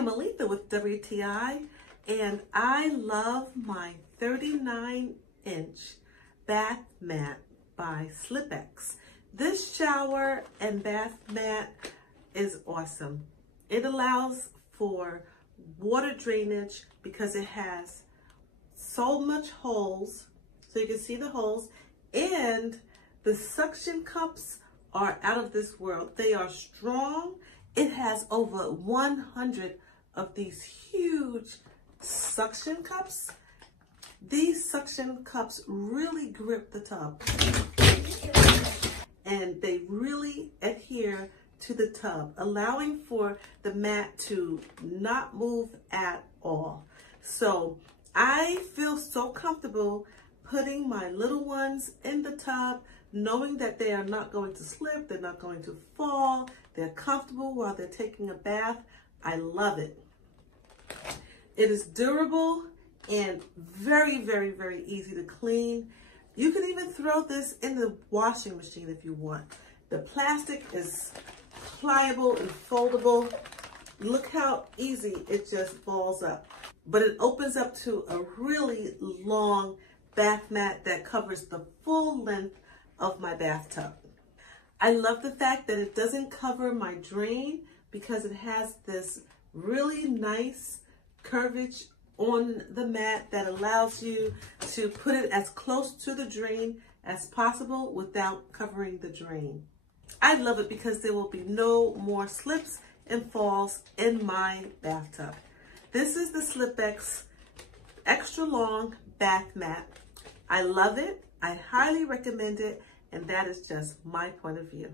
am Aletha with WTI, and I love my 39-inch bath mat by SlipX. This shower and bath mat is awesome. It allows for water drainage because it has so much holes, so you can see the holes, and the suction cups are out of this world. They are strong. It has over 100 of these huge suction cups. These suction cups really grip the tub, and they really adhere to the tub, allowing for the mat to not move at all. So I feel so comfortable putting my little ones in the tub, knowing that they are not going to slip, they're not going to fall, they're comfortable while they're taking a bath. I love it. It is durable and very, very, very easy to clean. You can even throw this in the washing machine if you want. The plastic is pliable and foldable. Look how easy it just balls up. But it opens up to a really long bath mat that covers the full length of my bathtub. I love the fact that it doesn't cover my drain because it has this really nice curvage on the mat that allows you to put it as close to the drain as possible without covering the drain. I love it because there will be no more slips and falls in my bathtub. This is the SlipX extra long bath mat. I love it. I highly recommend it. And that is just my point of view.